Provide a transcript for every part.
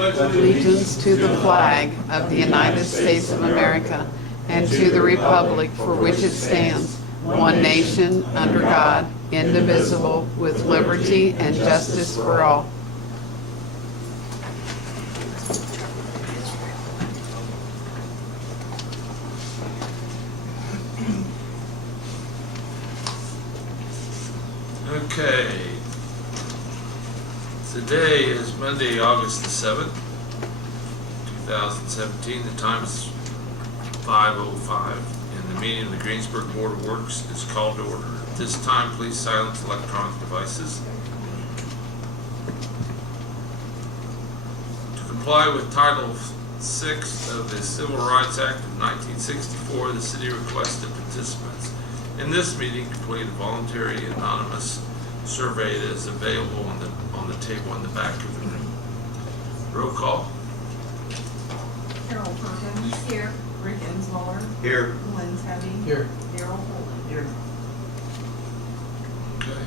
allegiance to the flag of the United States of America and to the republic for which it stands, one nation, under God, indivisible, with liberty and justice for all. Okay. Today is Monday, August the 7th, 2017. The time is 5:05, and the meeting of the Greensburg Board of Works is called to order. At this time, please silence electronic devices. To comply with Title VI of the Civil Rights Act of 1964, the city requests that participants in this meeting complete a voluntary anonymous survey that is available on the table in the back of the room. Roll call. Carol Perkins. Here. Rick Enswaller. Here. Lynn Tebby. Here. Daryl Holden. Here. Okay.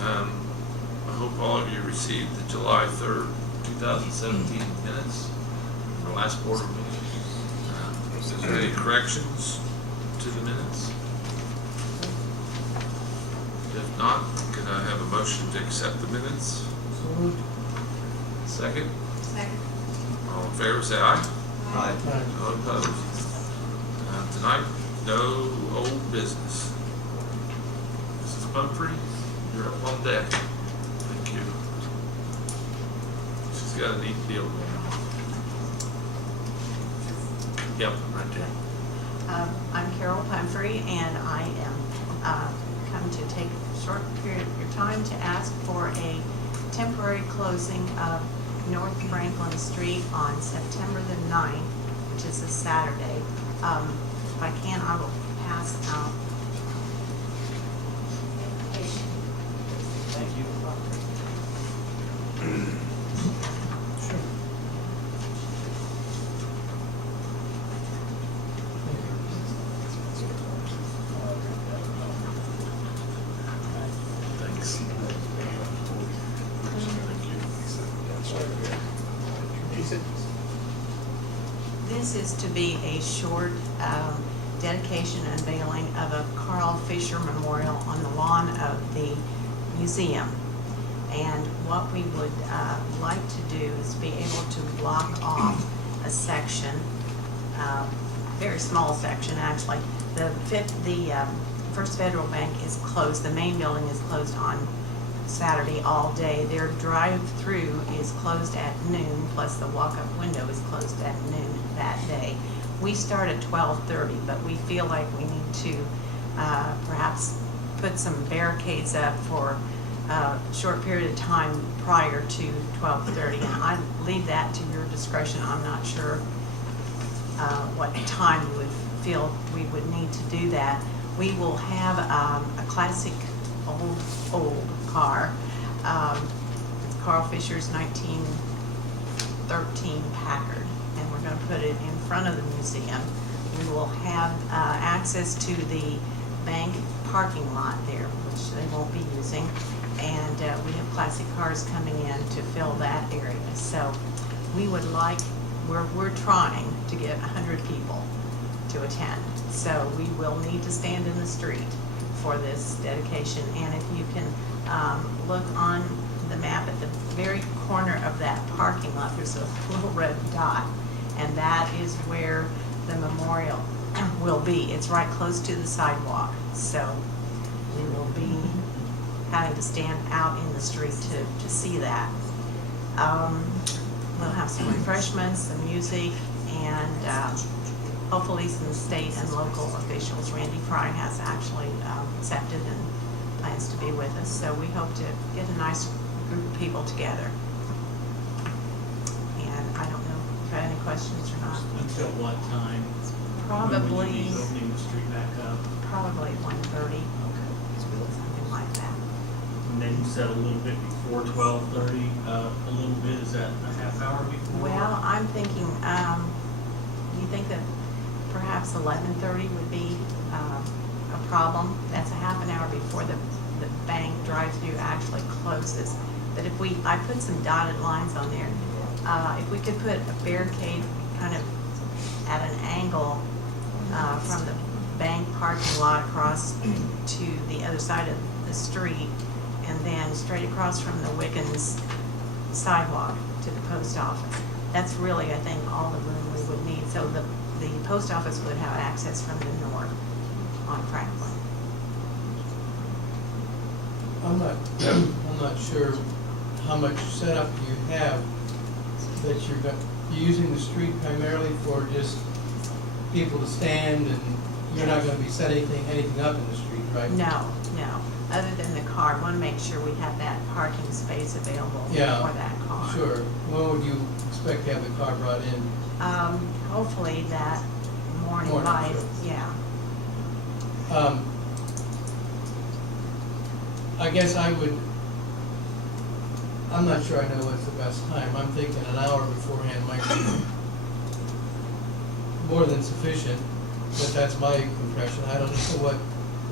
I hope all of you received the July 3rd, 2017 minutes from the last board meeting. Is there any corrections to the minutes? If not, can I have a motion to accept the minutes? So moved. Second? Second. All in favor, say aye. Aye. All opposed? Tonight, no old business. Mrs. Pumphrey, you're up on deck. Thank you. She's got a neat deal going on. Yep, right there. I'm Carol Pumphrey, and I am come to take a short period of your time to ask for a temporary closing of North Franklin Street on September the 9th, which is a Saturday. If I can, I will pass out. Thank you. Thanks. Thank you. This is to be a short dedication and unveiling of a Carl Fisher Memorial on the lawn of the museum. And what we would like to do is be able to block off a section, very small section actually. The First Federal Bank is closed. The main building is closed on Saturday all day. Their drive-through is closed at noon, plus the walk-up window is closed at noon that day. We start at 12:30, but we feel like we need to perhaps put some barricades up for a short period of time prior to 12:30, and I leave that to your discretion. I'm not sure what time you would feel we would need to do that. We will have a classic old car. It's Carl Fisher's 1913 Packard, and we're going to put it in front of the museum. We will have access to the bank parking lot there, which they won't be using, and we have classic cars coming in to fill that area. So we would like, we're trying to get 100 people to attend. So we will need to stand in the street for this dedication. And if you can look on the map at the very corner of that parking lot, there's a little red dot, and that is where the memorial will be. It's right close to the sidewalk, so we will be having to stand out in the street to see that. We'll have some refreshments, some music, and hopefully some state and local officials. Randy Fry has actually accepted and plans to be with us, so we hope to get a nice group of people together. And I don't know if you have any questions or not. Until what time? Probably, When will you be opening the street back up? probably 1:30, Okay. something like that. And then you said a little bit before 12:30, a little bit, is that a half hour before? Well, I'm thinking, do you think that perhaps 11:30 would be a problem? That's a half an hour before the bank drive-through actually closes. But if I put some dotted lines on there, If we could put a barricade kind of at an angle from the bank parking lot across to the other side of the street, and then straight across from the Wiggins sidewalk to the post office. That's really, I think, all the room we would need. So the post office would have access from the north on Franklin. I'm not sure how much setup you have, that you're using the street primarily for just people to stand, and you're not gonna be setting anything up in the street, right? No, no. Other than the car, want to make sure we have that parking space available Yeah, for that car. Sure. When would you expect to have the car brought in? Hopefully that morning Morning, light, sure. yeah. I guess I'm not sure I know what's the best time. I'm thinking an hour beforehand might be more than sufficient, but that's my impression. I don't know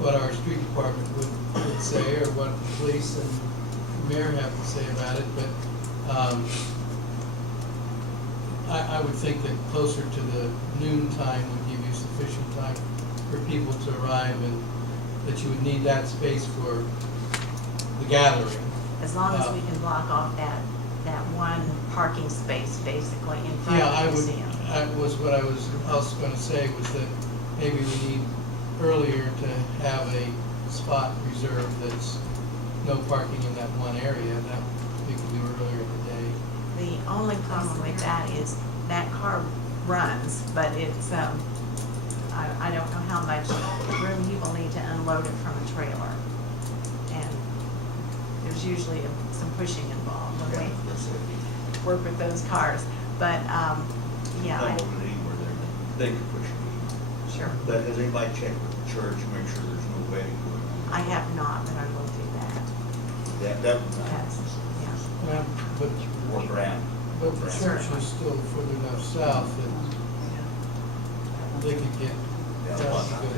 what our street department would say, or what the police and mayor have to say about it, but I would think that closer to the noon time would give you sufficient time for people to arrive, and that you would need that space for the gathering. As long as we can block off that one parking space basically in front Yeah, of I the would, museum. what I was also gonna say was that maybe we need earlier to have a spot reserved that's no parking in that one area, that we can do earlier in the day. The only problem with that is that car runs, but it's, I don't know how much room he will need to unload it from a trailer. And there's usually some pushing involved when we work with those cars. But, yeah, Not open anywhere there, they could push it. sure. But has anybody checked with the church, to make sure there's no wedding going on? I have not, but I will do that. That would Yes, yeah. But work around. But the church is still further enough south that they could get. Yeah, down well, to not good.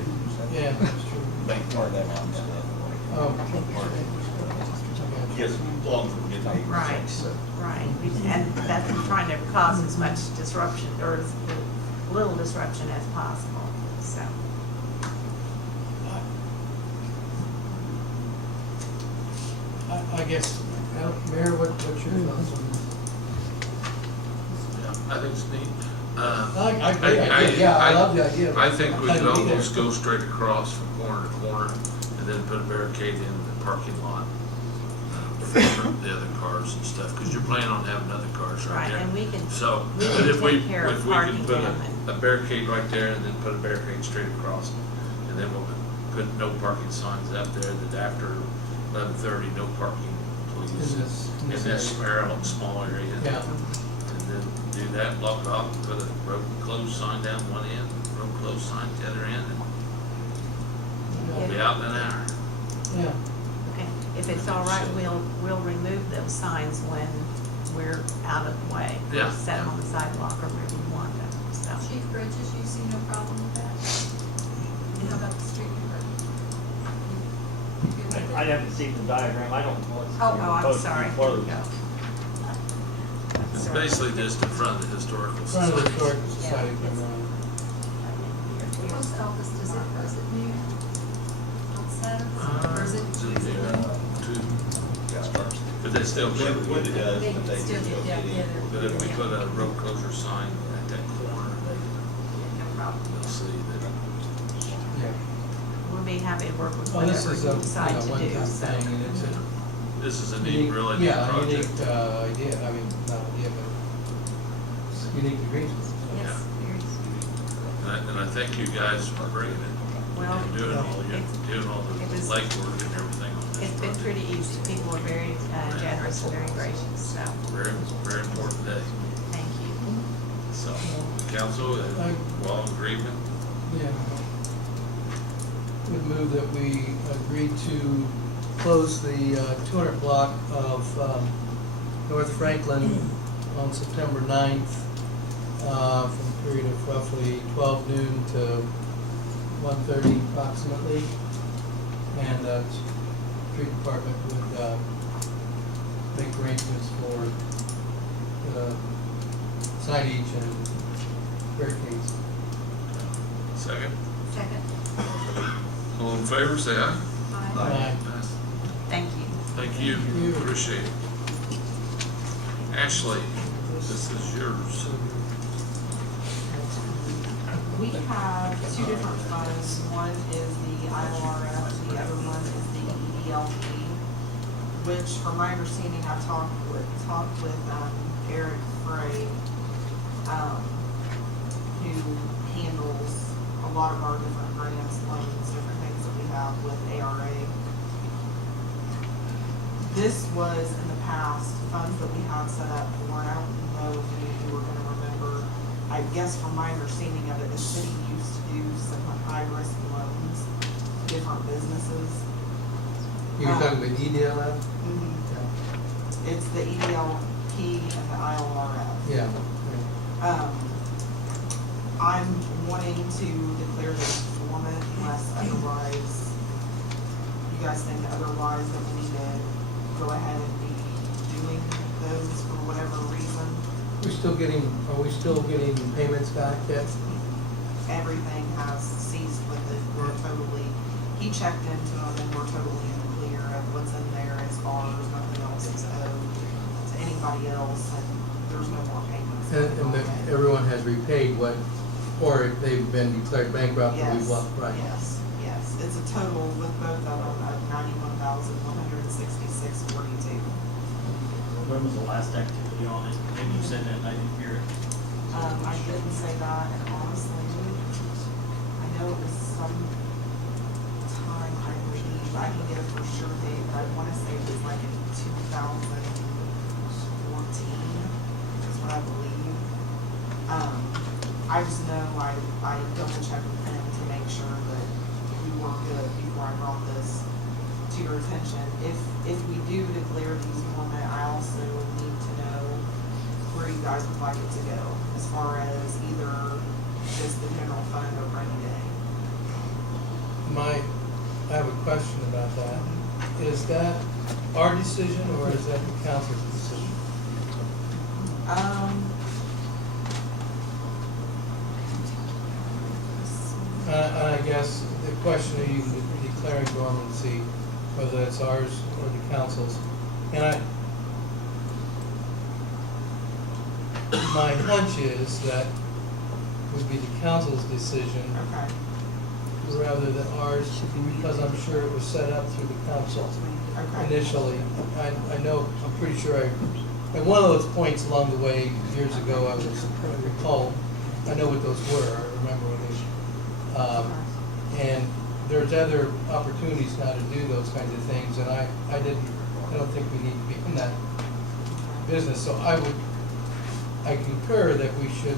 they- Yeah, that's true. Make part of that on stuff. Oh. Yes, as long as we get the. Right, right. And that's trying to cause as much disruption, or as little disruption as possible, so. I guess, Mayor, what's your thoughts on this? Yeah, I think it's neat. I agree, I love the idea. I think we I'd could be there. almost go straight across from corner to corner and then put a barricade in the parking lot for the other cars and stuff, because you're planning on having other cars right Right, there. and we can, So, we but can if we, take care of if we parking could put them and- a barricade right there and then put a barricade straight across, and then we'll put no parking signs up there that after 11:30, no parking, please. In this In this small area. Yeah. And then do that, block off, put a road closed sign down one end, road closed sign at the other end, and we'll be out in an hour. Yeah, okay, if it's all right, we'll remove those signs when we're out of the way. We'll Yeah. set them on the sidewalk or where we want them, so. Chief Bridges, you see no problem with that? How about the street department? You good with it? I haven't seen the diagram, I don't know what's. Oh, I'm supposed to be sorry. Here we closed. go. It's Sorry. basically just in front of the historical in front of the society. Historical Society, come around. The post office, is it new on Saturday? Or is it? But they still should. When it does, They but they still can get, go yeah, get yeah, in. But if we put a road closure sign at that corner, No problem. they'll see that. Yeah. We'll be happy to work with Well, this whatever is you a, decide to do, one-time so. thing, and it's a This is a neat, unique, really neat yeah, a project. unique, idea, I mean, not idea, but it's unique to Greensburg. Yes, very. And I thank you guys for bringing it. Well, And doing all the it was- legwork and everything on this. It's been project. pretty easy. People are very generous and very gracious, so Very, very important day. thank you. So, council, all in agreement? Yeah. Would move that we agree to close the 200 block of North Franklin on September 9th from a period of roughly 12 noon to 1:30 approximately. And the street department would make arrangements for signage and barricades. Second. Second. All in favor, say aye. Aye. Thank you. Thank you, Thank you. appreciate it. Ashlee, this is yours. We have two different funds. One is the ILRF, the other one is the EDLP, which from my understanding, I talked with Eric Frey, who handles a lot of our different grants, loans, different things that we have with ARA. This was in the past funds that we had set up for, and I don't know if any of you were gonna remember. I guess from my understanding of it, the city used to do some high-risk loans to different businesses. You're talking about EDLF? Mhm. It's the EDLP and the ILRF. Yeah. I'm wanting to declare this dormant unless otherwise, you guys think otherwise that we need to go ahead and be doing those for whatever reason. Are we still getting payments back yet? Everything has ceased with it. We're totally, he checked into them and we're totally in the clear of what's in there as far as nothing else is owed to anybody else, and there's no more payments. Everyone has repaid what, or they've been declared bankrupt and we've lost, right? Yes. It's a total with both of them of $91,166.42. When was the last activity on it? And you said that, I didn't hear it. I didn't say that, and honestly, I know it was some time, I believe, I can get a for sure date, but I wanna say it was like in 2014, is what I believe. I just know I double checked with him to make sure that we were good before I brought this to your attention. If we do declare these dormant, I also need to know where you guys would like it to go, as far as either just the general fund or rainy day. I have a question about that. Is that our decision or is that the council's decision? I guess the question of you declaring dormancy, whether it's ours or the council's, and my hunch is that would be the council's decision Okay. rather than ours, because I'm sure it was set up through the council Okay. initially. I know, I'm pretty sure at one of those points along the way, years ago, I recall, I know what those were, I remember when they, and there's other opportunities now to do those kinds of things, and I don't think we need to be in that business, so I concur that we should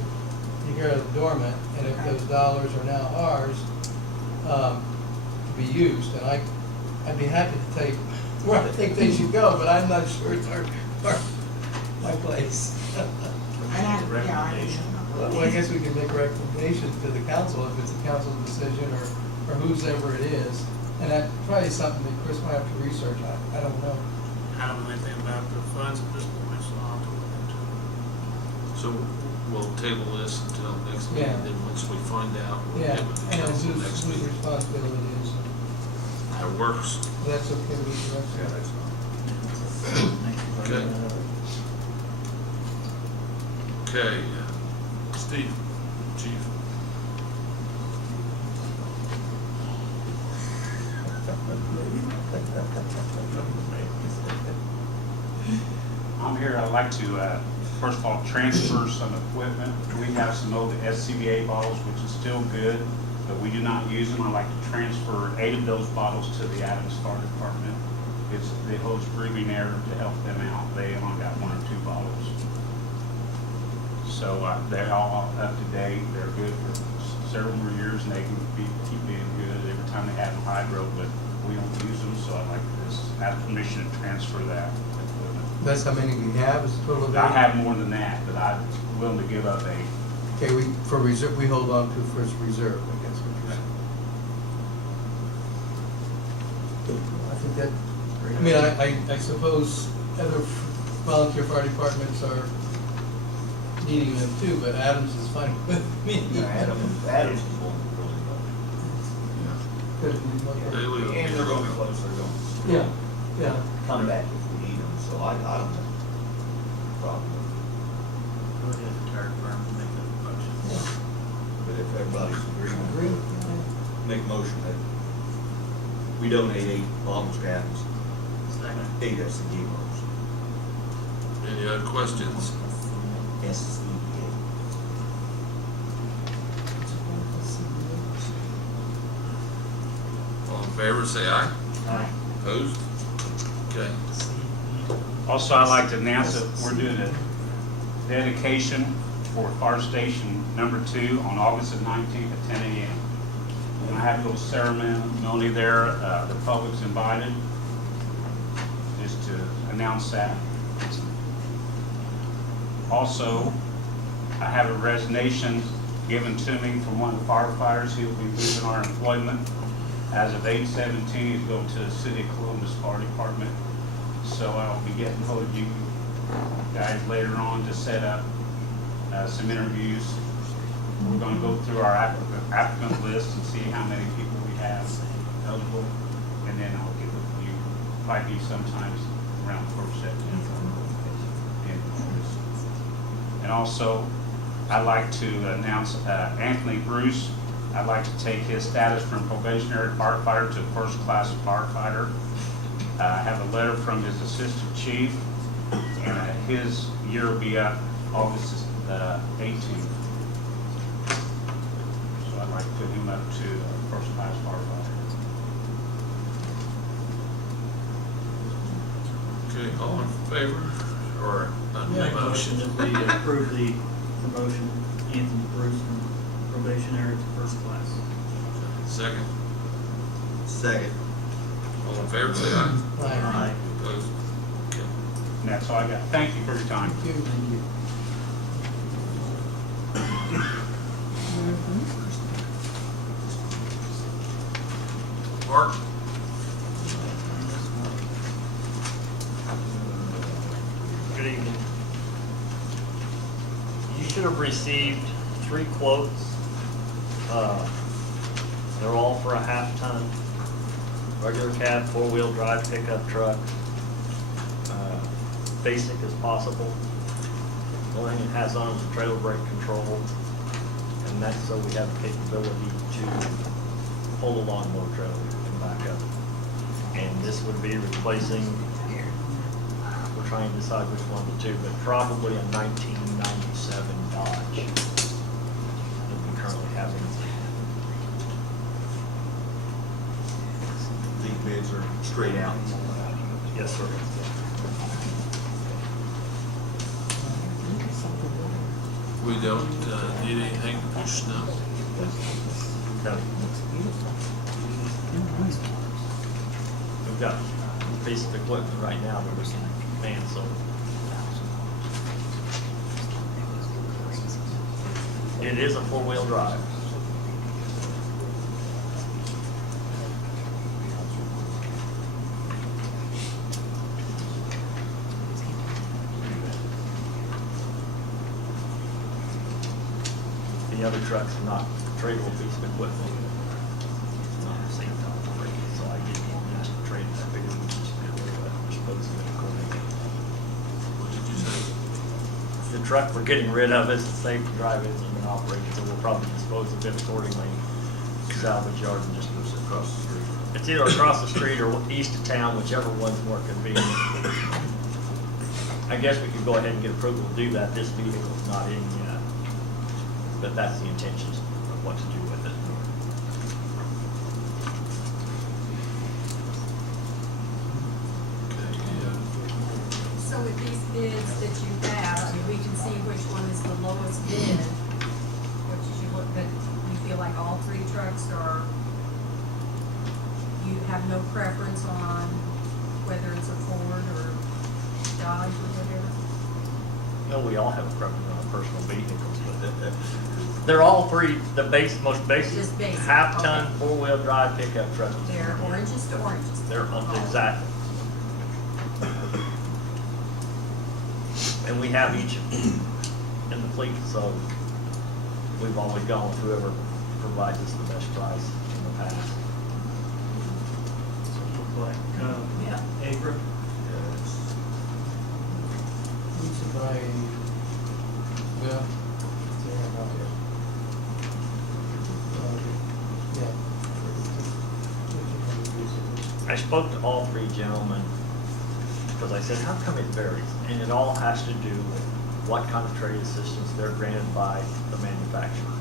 declare it dormant, and if those dollars are now ours, to be used, and I'd be happy to tell you where I think they should go, but I'm not sure it's my place. Well, I guess we can make recommendations to the council if it's the council's decision or whoever it is, and that's probably something that Chris might have to research. I don't know. I don't know anything about the funds at this point, so I'll have to look into it. So we'll table this until next meeting, Yeah. and then once we find out, we'll Yeah, get with the and council whose next meeting. responsibility it is. That works. That's okay with the rest of it. Okay. Okay, Steve, Chief. I'm here, I'd like to, first of all, transfer some equipment. We have some old SCBA bottles, which is still good, but we do not use them. I'd like to transfer 8 of those bottles to the Adams Fire Department. It holds breathing air to help them out. They only got 1 or 2 bottles. So they're all up to date. They're good for several more years, and they can keep being good every time they have hydro, but we don't use them, so I'd like to just have permission to transfer that equipment. That's how many we have, is the total of I eight? have more than that, but I'm willing to give up 8. Okay, for reserve, we hold on to first reserve, I guess what you're saying. I think that, I mean, I suppose other volunteer fire departments are heating them too, but Adams is fine with me. Adams is one that really Good, we want that. They will don't. be And they're going rolling. close, they're going. Yeah, yeah. Come back if we need them, so I don't have a problem. Go ahead, fire department, make that motion. But if everybody's agreeing, Agree. make a motion that we donate 8 bottles to Adams, Second. 8 SCD bottles. Any other questions? SCDA. All in favor, say aye. Aye. Opposed? Okay. Also, I'd like to announce that we're doing a dedication for Fire Station number 2 on August the 19th at 10 a.m. We're gonna have a little ceremony there, the public's invited, just to announce that. Also, I have a resignation given to me from one of the firefighters. He will be losing our employment. As of 8/17, he's going to the City of Columbus Fire Department. So I'll be getting hold of you guys later on to set up some interviews. We're gonna go through our applicant list and see how many people we have eligible, and then I'll get with you, probably be sometimes around 1st September. And also, I'd like to announce Anthony Bruce. I'd like to take his status from probationary firefighter to first-class firefighter. I have a letter from his assistant chief, and his year will be up August 18th. So I'd like to put him up to first-class firefighter. Okay, all in favor, or Make a motion that we approve the promotion, Anthony Bruce from probationary to first class. second? Second. All in favor, say aye. Aye. Opposed? Okay. And that's all I got. Thank you for your time. Thank you. Thank you. Mark? Good evening. You should have received 3 quotes. They're all for a half-ton regular cab, 4-wheel drive pickup truck. Basic as possible. The only thing it has on is trailer brake control, and that's so we have the capability to pull the lawnmower trailer and back up. And this would be replacing, we're trying to decide which one of the two, but probably a 1997 Dodge that we currently have in. These bids are straight out. Yes, sir. We don't need anything to push snow. No. We've got a piece of equipment right now that we can man, so. It is a 4-wheel drive. The other trucks are not tradable piece of equipment. It's not the same type of rate, so I didn't want to just trade that bigger, we just dispose of it accordingly. What did you say? The truck we're getting rid of is safe to drive, isn't even operating, so we'll probably dispose of it accordingly. Salvage yard and just moves it across the street. It's either across the street or east of town, whichever one's more convenient. I guess we could go ahead and get approval to do that. This vehicle's not in yet, but that's the intentions of what to do with it. Okay, yeah. So with these bids that you have, I mean, we can see which one is the lowest bid, which is you look, but you feel like all 3 trucks are, you have no preference on whether it's a Ford or Dodge or whatever? No, we all have a preference on our personal vehicles, but they're all 3, the most basic, Just basic, half-ton, okay. 4-wheel drive pickup trucks. They're oranges to oranges. They're, exactly. And we have each in the fleet, so we've always gone with whoever provides us the best price in the past. So it looks like, Yeah. Acre, Need to buy, well, I spoke to all three gentlemen, because I said, how come it varies? And it all has to do with what kind of trade assistance they're granted by the manufacturer.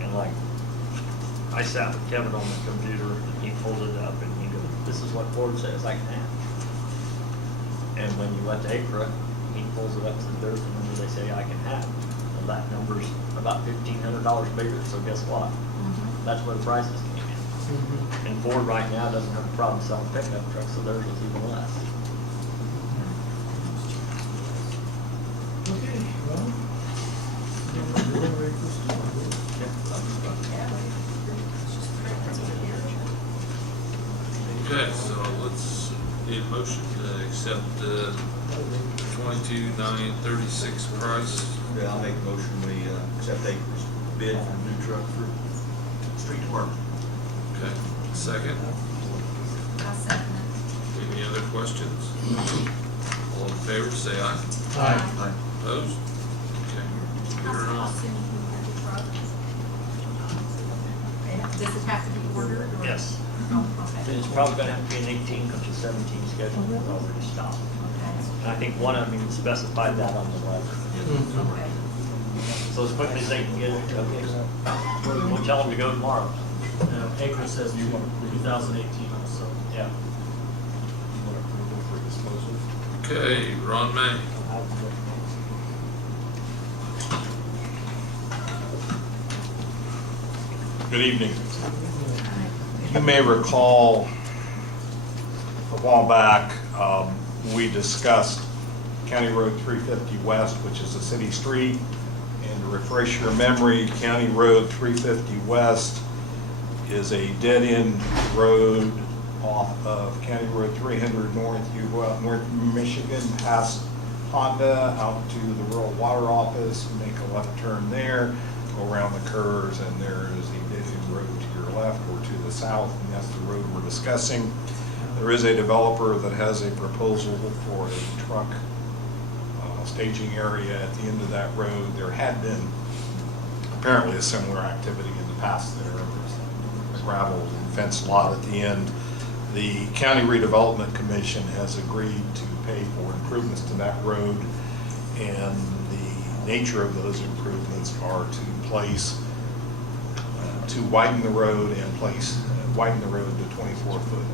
And like, I sat with Kevin on the computer, and he pulled it up, and he goes, this is what Ford says I can have. And when you went to ACRA, he pulls it up, and there's the number they say I can have. Well, that number's about $1,500 bigger, so guess what? That's where the prices came in. And Ford right now doesn't have a problem selling pickup trucks, so theirs is even less. Okay, well. Okay, so let's need a motion to accept the 22,936 price. Yeah, I'll make a motion, we accept Acre's bid for a new truck for street department. Okay, second. I second it. Any other questions? All in favor, say aye. Aye. Opposed? Okay. How You're on. soon can you have the truck? Does it have to be ordered or? Yes. Oh, okay. It's probably gonna have to be an 18, because the 17 schedule is already stopped. And I think one of them even specified that on the letter. Okay. So as quickly as they can get it, okay. We'll tell them to go tomorrow. Acre says 2018 also. Yeah. Okay, Ron May. Good evening. You may recall a while back, we discussed County Road 350 West, which is a city street. And to refresh your memory, County Road 350 West is a dead-end road off of County Road 300 north. You go out north Michigan past Honda out to the rural water office, make a left turn there, go around the curves, and there is a dead-end road to your left or to the south, and that's the road we're discussing. There is a developer that has a proposal for a truck staging area at the end of that road. There had been apparently a similar activity in the past there. There's a gravel and fenced lot at the end. The County Redevelopment Commission has agreed to pay for improvements to that road, and the nature of those improvements are to place, to widen the road and widen the road to 24-foot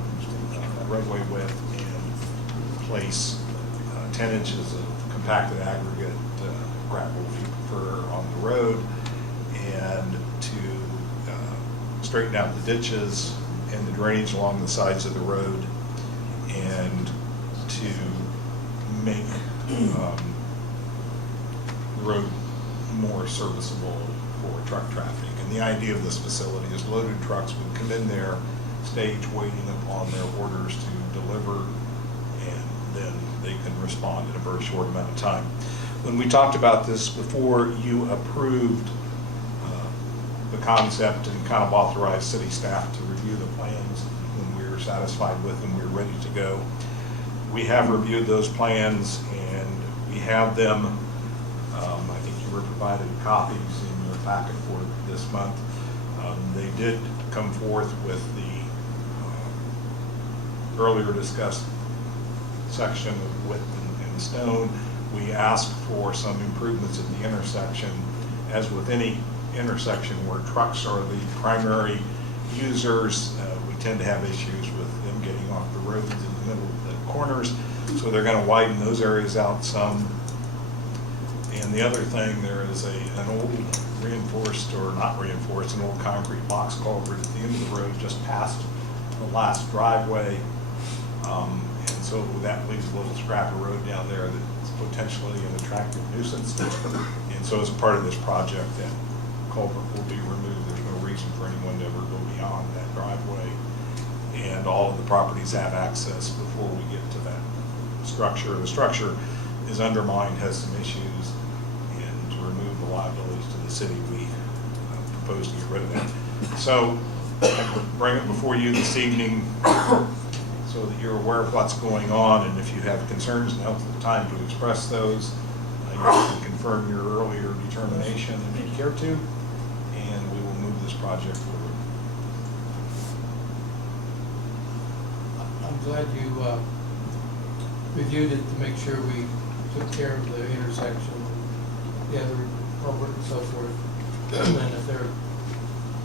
roadway width and place 10 inches of compacted aggregate gravel on the road, and to straighten out the ditches and the drainage along the sides of the road, and to make the road more serviceable for truck traffic. And the idea of this facility is loaded trucks would come in there, stage waiting upon their orders to deliver, and then they can respond in a very short amount of time. When we talked about this before, you approved the concept and kind of authorized city staff to review the plans when we were satisfied with them, we were ready to go. We have reviewed those plans, and we have them. I think you were provided copies in your packet for this month. They did come forth with the earlier discussed section of width and stone. We asked for some improvements at the intersection. As with any intersection where trucks are the primary users, we tend to have issues with them getting off the roads in the middle of the corners, so they're going to widen those areas out some. And the other thing, there is an old reinforced, or not reinforced, an old concrete box culvert at the end of the road just past the last driveway. And so that leaves a little scrap of road down there that's potentially an attractive nuisance. And so as a part of this project, that culvert will be removed. There's no reason for anyone to ever go beyond that driveway. And all of the properties have access before we get to that structure. The structure is undermined, has some issues, and to remove the liabilities to the city, we propose to get rid of that. So I will bring it before you this evening so that you're aware of what's going on, and if you have concerns, now's the time to express those. You can confirm your earlier determination if you care to, and we will move this project forward. I'm glad you reviewed it to make sure we took care of the intersection, the other culvert and so forth. And if they're,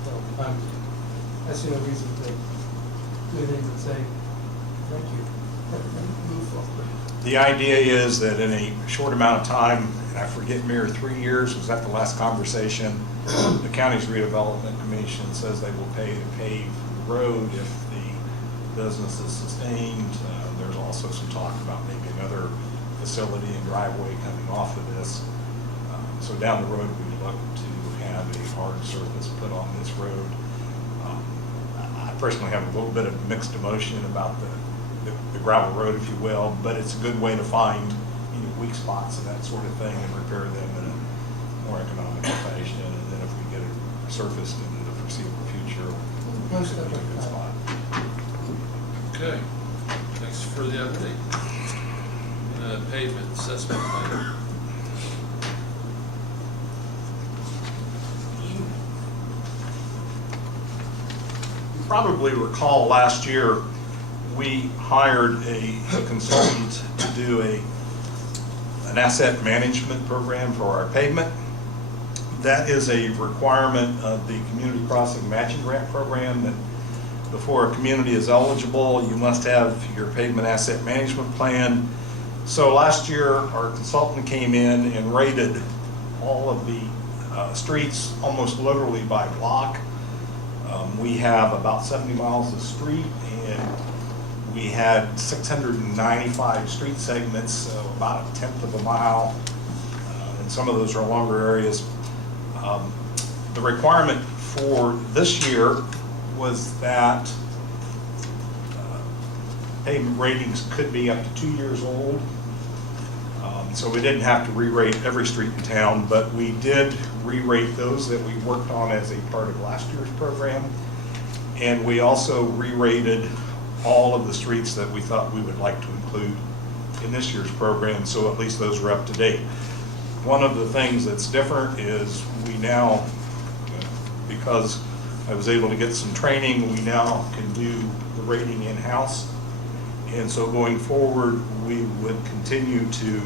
well, I see no reason to do anything but say, thank you. Move forward. The idea is that in a short amount of time, and I forget, Mayor, 3 years, was that the last conversation? The county's redevelopment commission says they will pay to pave the road if the business is sustained. There's also some talk about maybe another facility and driveway coming off of this. So down the road, we'd look to have a hard surface put on this road. I personally have a little bit of mixed emotion about the gravel road, if you will, but it's a good way to find weak spots and that sort of thing and repair them in a more economical fashion. And then if we get it surfaced in the foreseeable future, it's a good spot. Okay, thanks for the update. Pavement assessment plan. You probably recall last year we hired a consultant to do an asset management program for our pavement. That is a requirement of the Community Crossing Matching Grant Program, that before a community is eligible, you must have your pavement asset management plan. So last year, our consultant came in and rated all of the streets almost literally by block. We have about 70 miles of street, and we had 695 street segments, so about 1/10 of a mile, and some of those are longer areas. The requirement for this year was that pavement ratings could be up to 2 years old. So we didn't have to re-rate every street in town, but we did re-rate those that we worked on as a part of last year's program. And we also re-rated all of the streets that we thought we would like to include in this year's program, so at least those are up to date. One of the things that's different is we now, because I was able to get some training, we now can do the rating in-house. And so going forward, we would continue to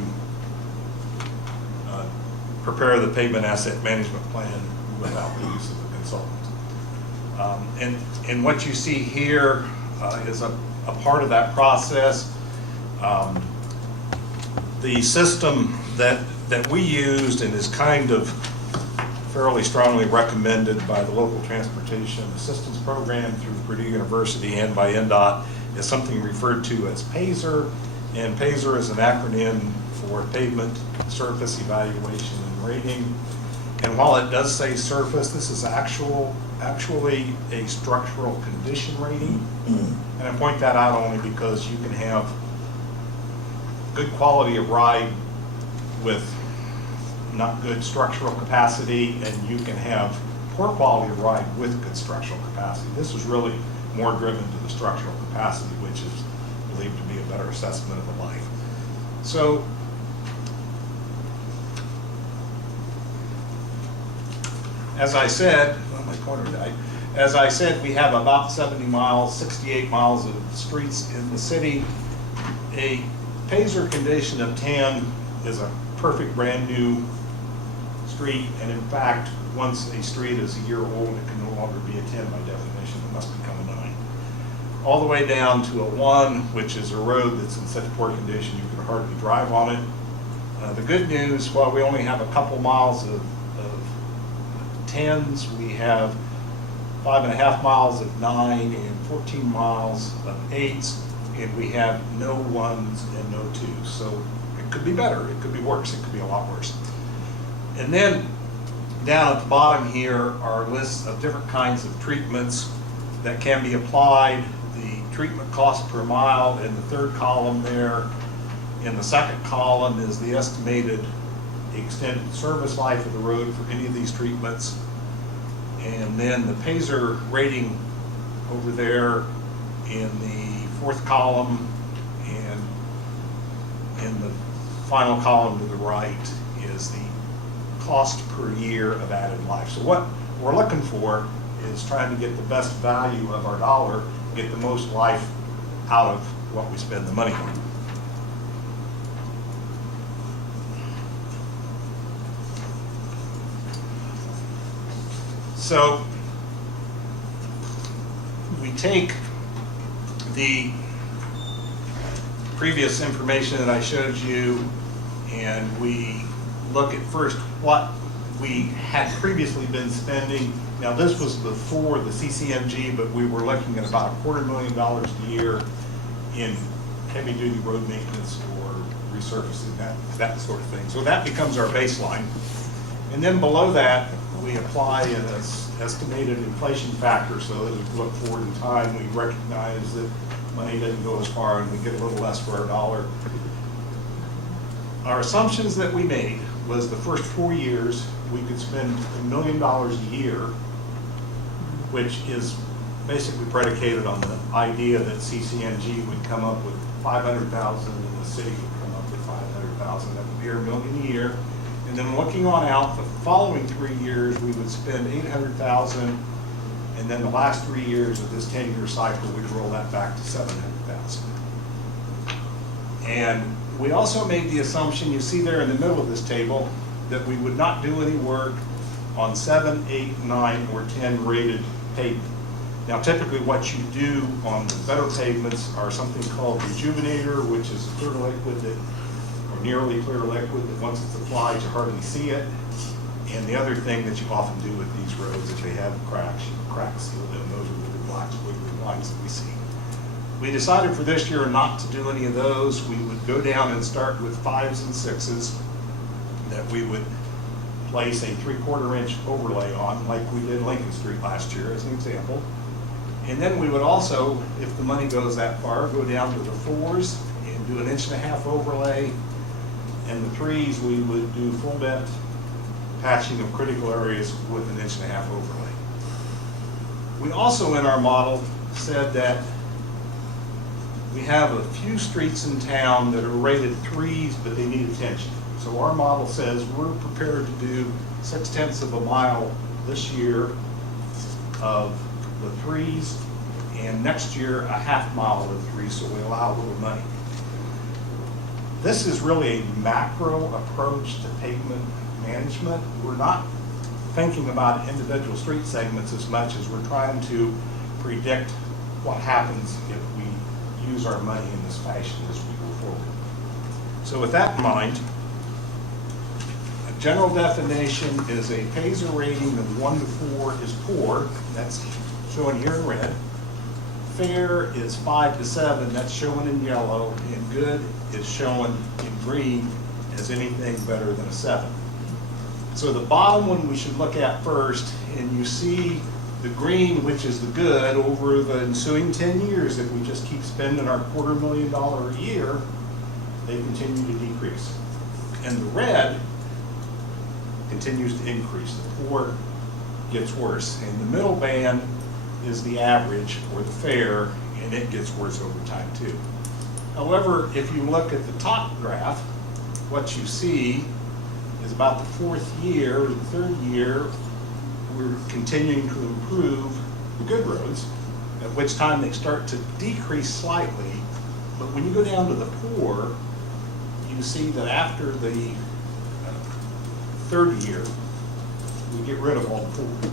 prepare the pavement asset management plan without the use of a consultant. And what you see here is a part of that process. The system that we used and is kind of fairly strongly recommended by the local transportation assistance program through Purdue University and by NDOT is something referred to as PASER, and PASER is an acronym for Pavement Surface Evaluation and Rating. And while it does say surface, this is actually a structural condition rating. And I point that out only because you can have good quality of ride with not good structural capacity, and you can have poor quality of ride with good structural capacity. This is really more driven to the structural capacity, which is believed to be a better assessment of the life. So as I said, well, my pointer died. As I said, we have about 70 miles, 68 miles of streets in the city. A PASER condition of 10 is a perfect brand new street, and in fact, once a street is a year old, it can no longer be a 10 by definition, it must become a 9. All the way down to a 1, which is a road that's in such poor condition you can hardly drive on it. The good news, while we only have a couple miles of 10s, we have 5.5 miles of 9 and 14 miles of 8s, and we have no 1s and no 2s. So it could be better, it could be worse, it could be a lot worse. And then down at the bottom here are lists of different kinds of treatments that can be applied, the treatment cost per mile in the third column there. In the second column is the estimated extended service life of the road for any of these treatments. And then the Payzer rating over there in the fourth column, and in the final column to the right is the cost per year of added life. So what we're looking for is trying to get the best value of our dollar, get the most life out of what we spend the money on. So we take the previous information that I showed you and we look at first what we had previously been spending. Now this was before the CCMG, but we were looking at about $250,000 a year in heavy duty road maintenance or resurfacing, that sort of thing. So that becomes our baseline. And then below that, we apply an estimated inflation factor, so that as we look forward in time, we recognize that money doesn't go as far and we get a little less for our dollar. Our assumptions that we made was the first 4 years, we could spend $1 million a year, which is basically predicated on the idea that CCMG would come up with $500,000 and the city would come up with $500,000. That would be our $1 million a year. And then looking on out, the following 3 years, we would spend $800,000, and then the last 3 years of this 10-year cycle, we'd roll that back to $700,000. And we also made the assumption, you see there in the middle of this table, that we would not do any work on 7, 8, 9, or 10 rated pavement. Now typically what you do on the better pavements are something called rejuvenator, which is a clear liquid that, or nearly clear liquid, that once it's applied you hardly see it. And the other thing that you often do with these roads, if they have cracks, you crack seal them. Those are the black squiggly lines that we see. We decided for this year not to do any of those. We would go down and start with 5s and 6s that we would place a 3/4 inch overlay on, like we did Lincoln Street last year as an example. And then we would also, if the money goes that far, go down to the 4s and do an 1.5 inch overlay. And the 3s, we would do full depth patching of critical areas with an 1.5 inch overlay. We also in our model said that we have a few streets in town that are rated 3s, but they need attention. So our model says we're prepared to do 0.6 of a mile this year of the 3s, and next year a half mile of the 3s, so we allow a little money. This is really a macro approach to pavement management. We're not thinking about individual street segments as much as we're trying to predict what happens if we use our money in this fashion as we go forward. So with that in mind, a general definition is a Payzer rating of 1 to 4 is poor, that's shown here in red. Fair is 5 to 7, that's shown in yellow, and good is shown in green as anything better than a 7. So the bottom one we should look at first, and you see the green, which is the good, over the ensuing 10 years, if we just keep spending our $250,000 a year, they continue to decrease. And the red continues to increase. The poor gets worse. And the middle band is the average, or the fair, and it gets worse over time too. However, if you look at the top graph, what you see is about the 4th year, or the 3rd year, we're continuing to improve the good roads, at which time they start to decrease slightly. But when you go down to the poor, you see that after the 3rd year, we get rid of all the poor.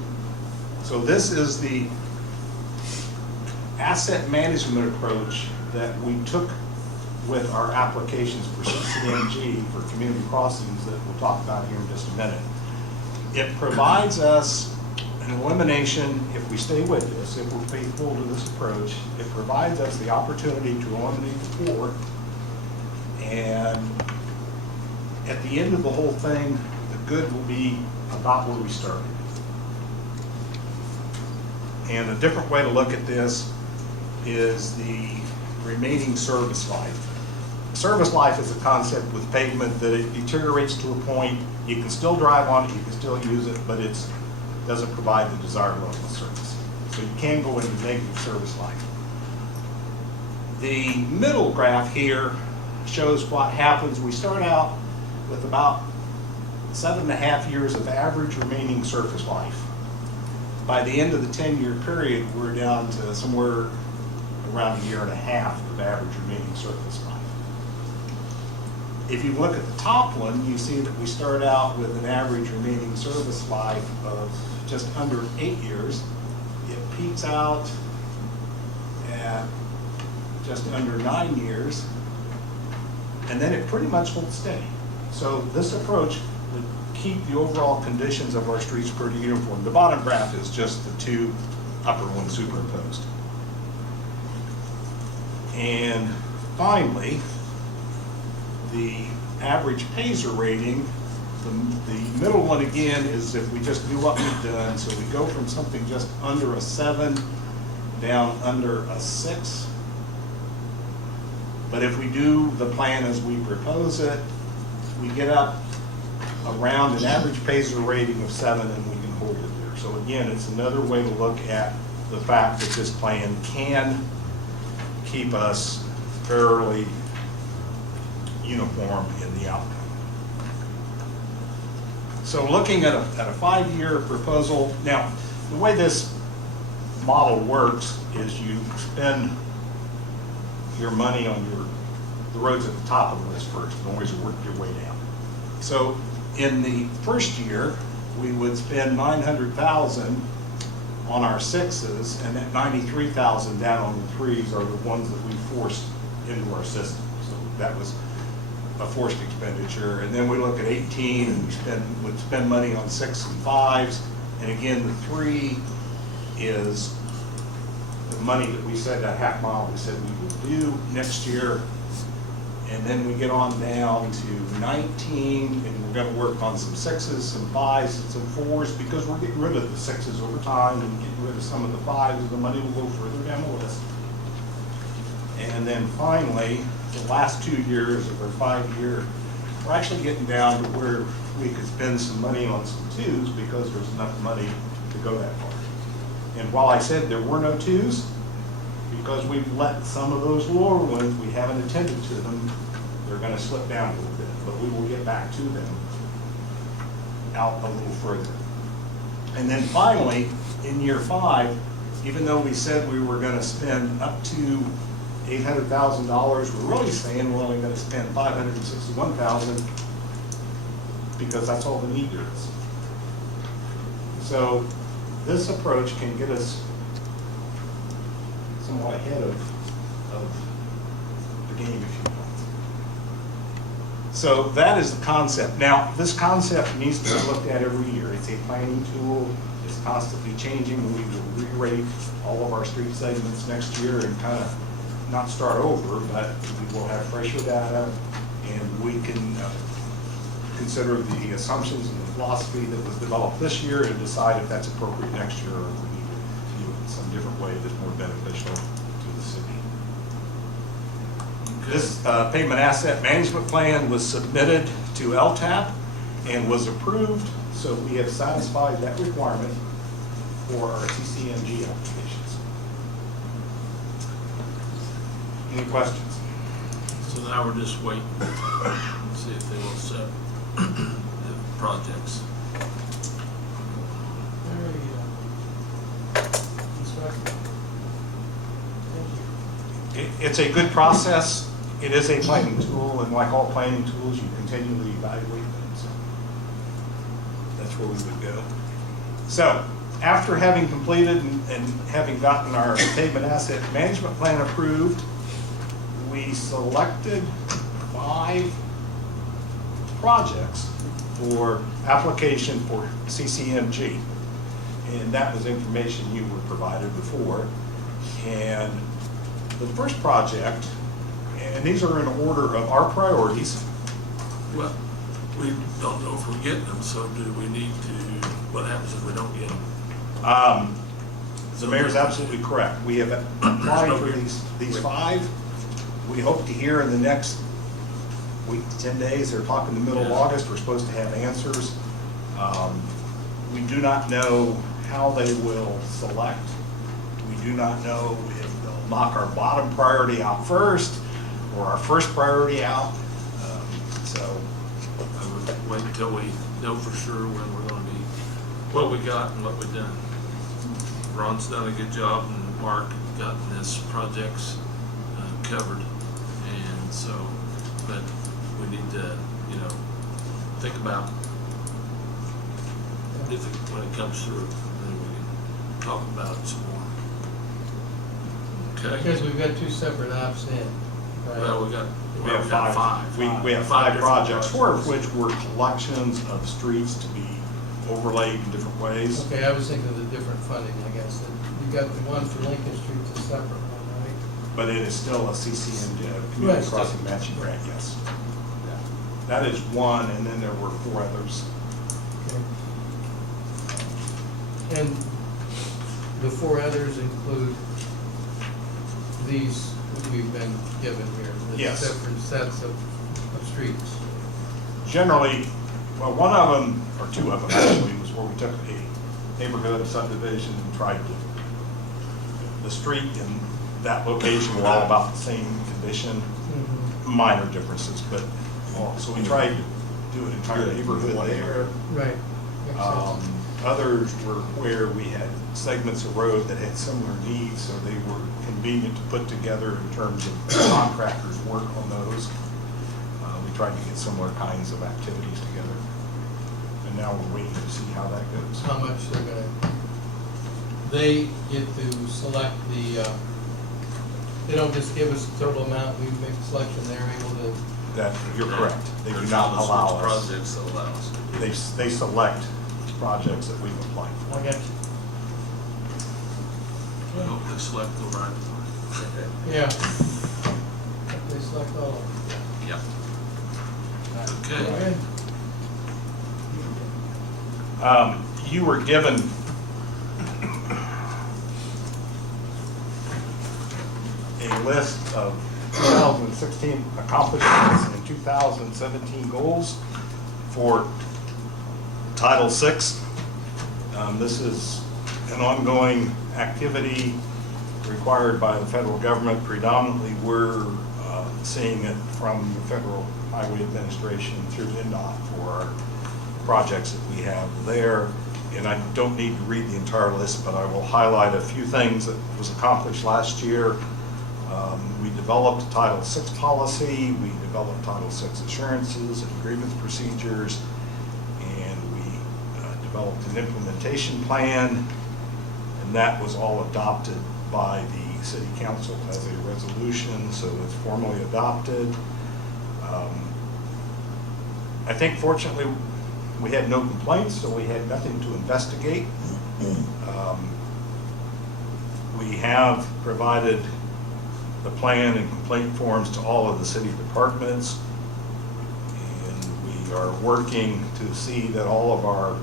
So this is the asset management approach that we took with our applications for CCMG for community crossings that we'll talk about here in just a minute. It provides us an elimination, if we stay with this, if we're faithful to this approach, it provides us the opportunity to eliminate the poor. And at the end of the whole thing, the good will be about where we started. And a different way to look at this is the remaining service life. service life is a concept with pavement that it deteriorates to a point, you can still drive on it, you can still use it, but it doesn't provide the desired level of service. So you can go into negative service life. The middle graph here shows what happens. We start out with about 7.5 years of average remaining surface life. By the end of the 10-year period, we're down to somewhere around 1.5 years of average remaining surface life. If you look at the top one, you see that we start out with an average remaining service life of just under 8 years. It peaks out at just under 9 years, and then it pretty much holds steady. So this approach would keep the overall conditions of our streets pretty uniform. The bottom graph is just the two upper ones superimposed. And finally, the average Pacer rating, the middle one again is if we just do what we've done. So we go from something just under a 7 down under a 6. But if we do the plan as we propose it, we get up around an average Pacer rating of 7 and we can hold it there. So again, it's another way to look at the fact that this plan can keep us fairly uniform in the outcome. So looking at a 5-year proposal, now the way this model works is you spend your money on the roads at the top of the list first, and always work your way down. So in the first year, we would spend $900,000 on our 6s, and that $93,000 down on the 3s are the ones that we forced into our system. So that was a forced expenditure. And then we look at 18, and we would spend money on 6s and 5s. And again, the 3 is the money that we said, that half mile we said we would do next year. And then we get on down to 19, and we're going to work on some 6s, some 5s, and some 4s, because we're getting rid of the 6s over time and getting rid of some of the 5s, and the money will go further down the list. And then finally, the last 2 years of our 5-year, we're actually getting down to where we could spend some money on some 2s because there's enough money to go that far. And while I said there were no 2s, because we've let some of those lower ones, we haven't attended to them, they're going to slip down a little bit, but we will get back to them out a little further. And then finally, in year 5, even though we said we were going to spend up to $800,000, we're really saying we're only going to spend $561,000 because that's all the need there is. So this approach can get us somewhat ahead of the game, if you will. So that is the concept. Now, this concept needs to be looked at every year. It's a planning tool. It's constantly changing. We will re-rate all of our street segments next year and kind of not start over, but we will have fresher data, and we can consider the assumptions and the philosophy that was developed this year and decide if that's appropriate next year, or if we need to do it in some different way that's more beneficial to the city. This pavement asset management plan was submitted to LTAP and was approved, so we have satisfied that requirement for our CCMG applications. Any questions? So now we're just waiting to see if they will accept the projects. There you go. Instructor. Thank you. It's a good process. It is a planning tool, and like all planning tools, you continually evaluate them. So that's where we would go. So after having completed and having gotten our pavement asset management plan approved, we selected 5 projects for application for CCMG. And that was information you were provided before. And the first project, and these are in order of our priorities. Well, we don't know if we're getting them, so do we need to, what happens if we don't get them? The mayor's absolutely correct. We have applied for these 5. We hope to hear in the next week to 10 days. They're talking the middle of August. We're supposed to have answers. We do not know how they will select. We do not know if they'll knock our bottom priority out first or our first priority out. So I would wait until we know for sure when we're gonna be, what we got and what we've done. Ron's done a good job and Mark gotten this projects covered. And so, but we need to, think about if it, when it comes through, then we can talk about it some more. Okay? Because we've got two separate ops in, right? Well, we got five. We have five projects, four of which were collections of streets to be overlaid in different ways. Okay, I was thinking of the different funding, I guess. You got the one for Lincoln Street, a separate one, right? But it is still a CCN, Right. Community Crossing Matching Grant, yes. That is one, and then there were four others. Okay. And the four others include these that we've been given here, the Yes. different sets of streets. Generally, well, one of them, or two of them actually, was where we took a neighborhood subdivision and tried to, the street in that location were all about the same condition, minor differences, but, so we tried to do an entire neighborhood there. Right. Makes sense. Others were where we had segments of road that had similar needs, so they were convenient to put together in terms of contractors' work on those. We tried to get similar kinds of activities together. And now we're waiting to see how that goes. How much they're gonna, they get to select the, they don't just give us the total amount, we make a selection, they're able to. That, you're correct. They do There's not all allow sorts of us. projects that allow us. They select projects that we've applied for. I got you. I hope they select the right one. Yeah. They select all of them. Yep. Okay. You were given a list of 2016 accomplishments and 2017 goals for Title VI. This is an ongoing activity required by the federal government. Predominantly, we're seeing it from the Federal Highway Administration through NDOT for our projects that we have there. And I don't need to read the entire list, but I will highlight a few things that was accomplished last year. We developed a Title VI policy, we developed Title VI assurances and grievance procedures, and we developed an implementation plan, and that was all adopted by the City Council as a resolution, so it's formally adopted. I think fortunately we had no complaints, so we had nothing to investigate. We have provided the plan and complaint forms to all of the city departments, and we are working to see that all of our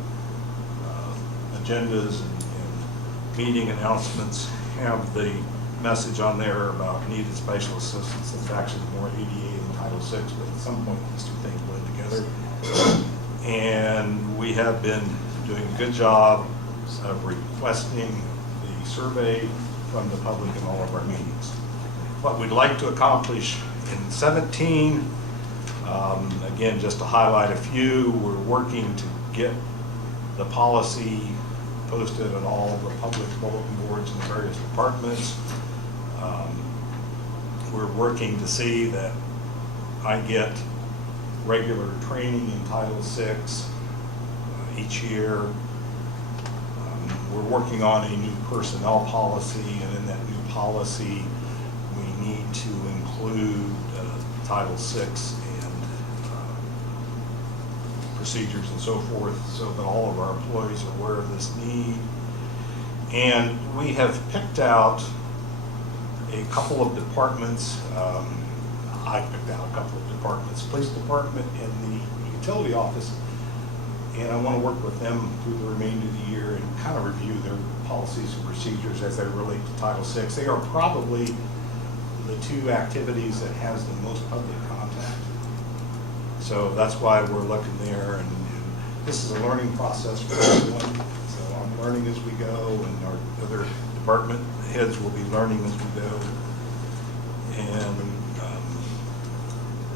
agendas and meeting announcements have the message on there about needed special assistance. It's actually more ADA than Title VI, but at some point these two things blend together. And we have been doing a good job of requesting the survey from the public in all of our meetings. What we'd like to accomplish in 17, again, just to highlight a few, we're working to get the policy posted on all of the public bulletin boards in the various departments. We're working to see that I get regular training in Title VI each year. We're working on a new personnel policy, and in that new policy, we need to include Title VI and procedures and so forth, so that all of our employees are aware of this need. And we have picked out a couple of departments. I picked out a couple of departments, police department and the utility office, and I want to work with them through the remainder of the year and kind of review their policies and procedures as they relate to Title VI. They are probably the two activities that has the most public contact So that's why we're looking there, and this is a learning process for everyone. So I'm learning as we go, and our other department heads will be learning as we go. And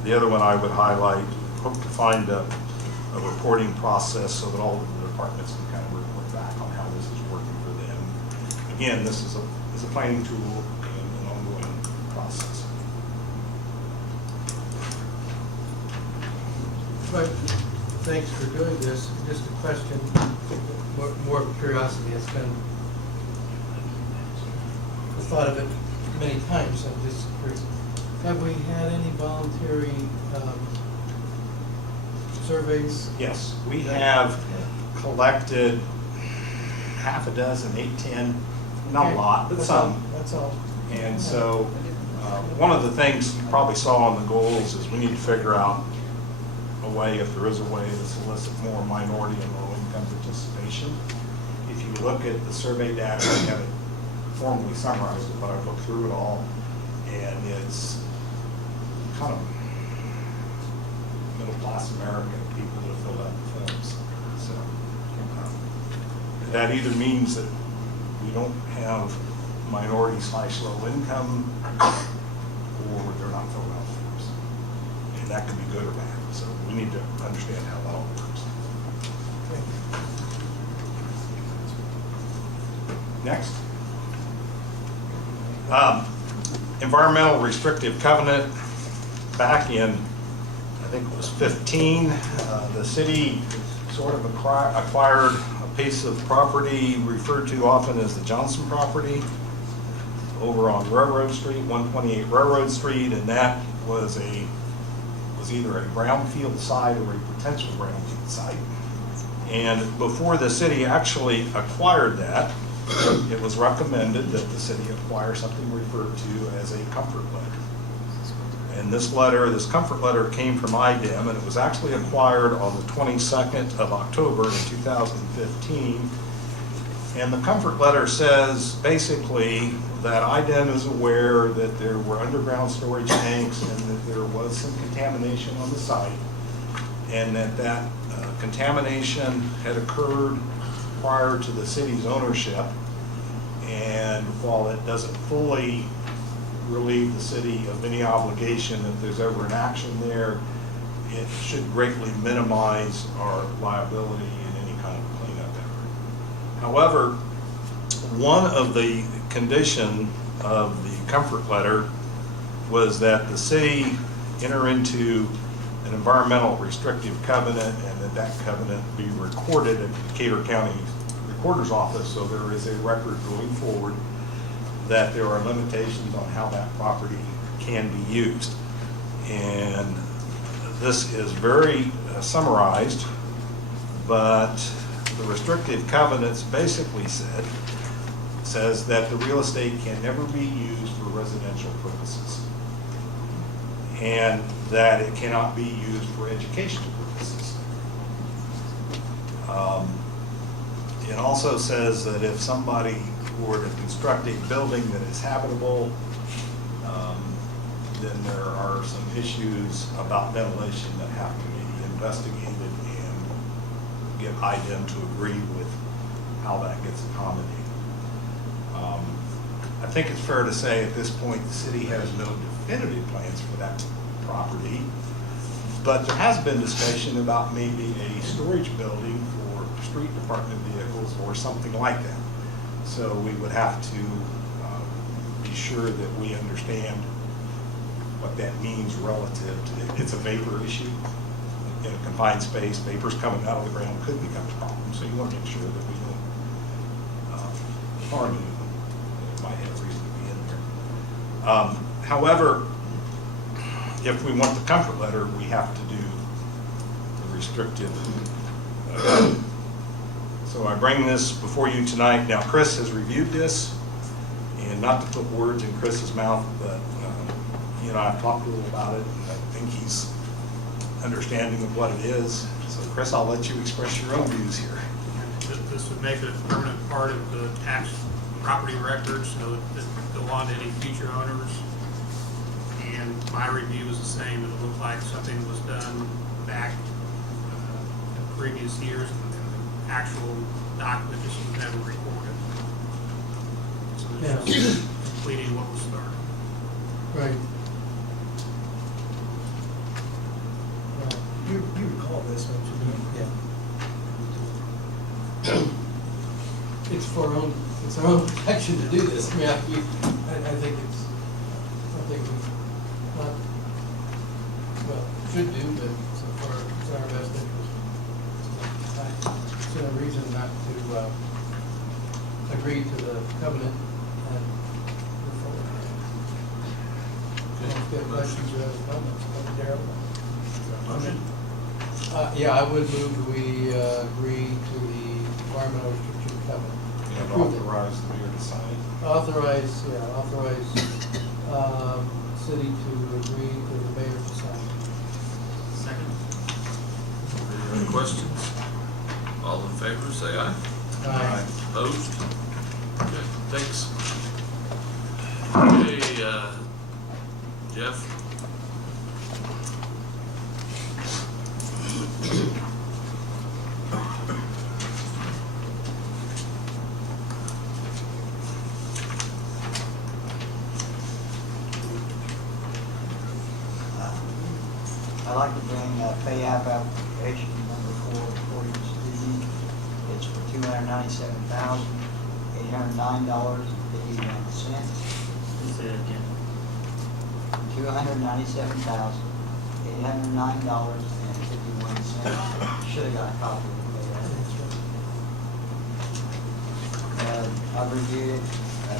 the other one I would highlight, hope to find a reporting process so that all of the departments can kind of report back on how this is working for them. Again, this is a planning tool and an ongoing process. Right, thanks for doing this. Just a question, more of curiosity. It's been, I've thought of it many times. I'm just curious. Have we had any voluntary surveys? Yes, we have collected half a dozen, 8, 10, not a Okay. lot, but That's some. all. That's all. And so, one of the things you probably saw on the goals is we need to figure out a way, if there is a way, to solicit more minority and low-income participation. If you look at the survey data, we haven't formally summarized it, but I've looked through it all, and it's kind of middle-class American people that have filled out the forms. So, that either means that we don't have minority/low income, or they're not filling out forms. And that could be good or bad. So we need to understand how that all works. Next. Environmental restrictive covenant. Back in, I think it was 15, the city sort of acquired a piece of property referred to often as the Johnson property over on Railroad Street, 128 Railroad Street, and that was either a brownfield site or a potential brownfield site. And before the city actually acquired that, it was recommended that the city acquire something referred to as a comfort letter. And this comfort letter came from IDEM, and it was actually acquired on the 22nd of October in 2015. And the comfort letter says basically that IDEM is aware that there were underground storage tanks and that there was some contamination on the site, and that contamination had occurred prior to the city's ownership. And while it doesn't fully relieve the city of any obligation if there's ever an action there, it should greatly minimize our liability in any kind of cleanup effort. However, one of the condition of the comfort letter was that the city enter into an environmental restrictive covenant, and that covenant be recorded at the Decatur County Recorder's Office, so there is a record going forward that there are limitations on how that property can be used. And this is very summarized, but the restrictive covenants basically says that the real estate can never be used for residential purposes, and that it cannot be used for educational purposes. It also says that if somebody were to construct a building that is habitable, then there are some issues about ventilation that have to be investigated and get IDEM to agree with how that gets accommodated. I think it's fair to say at this point the city has no definitive plans for that property, but there has been discussion about maybe a storage building for street department vehicles or something like that. So we would have to be sure that we understand what that means relative to it's a vapor issue. In a confined space, vapors coming out of the ground could become a problem. So you want to make sure that we don't harm anyone that might have reason to be in there. However, if we want the comfort letter, we have to do the restrictive. So I bring this before you tonight. Now, Chris has reviewed this, and not to put words in Chris's mouth, but I've talked a little about it, and I think he's understanding of what it is. So, Chris, I'll let you express your own views here. This would make it a permanent part of the tax property records, so that go on to any future owners. And my review is the same. It looked like something was done back in previous years, and the actual document just was never recorded. So it's just completing what was started. Right. You recall this, don't you? Yeah. It's for our own, it's our own protection to do this. I mean, I think it's something we not, well, should do, but so far it's in our best interest. There's no reason not to agree to the covenant and move forward. If you have questions or other comments, Darrell? Motion? Yeah, I would move that we agree to the environmental restriction covenant. And Approve it. authorize the mayor to sign. Authorize city to agree to the mayor to sign. Second? Any other questions? All in favor, say aye. Aye. Opposed? Okay, thanks. Okay, Jeff? I'd like to bring Payout application number 4 before you this evening. It's for $297,809.51. Say it again. $297,809.51. Should have got a copy of it. I've reviewed it.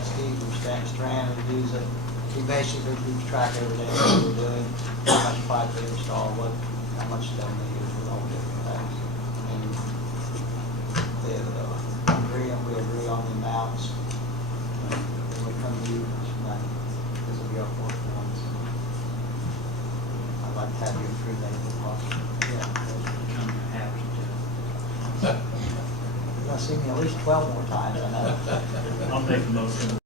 Steve from Strand reviews it. He basically keeps track of everything that we're doing, how much pipe they install, how much stone they use with all different things. And we agree on the amounts. When we come to you, it's money, because we got 4 points. I'd like to have you approve that if possible. Yeah. Come happy to. You're gonna see me at least 12 more times, I know. I'll make a motion to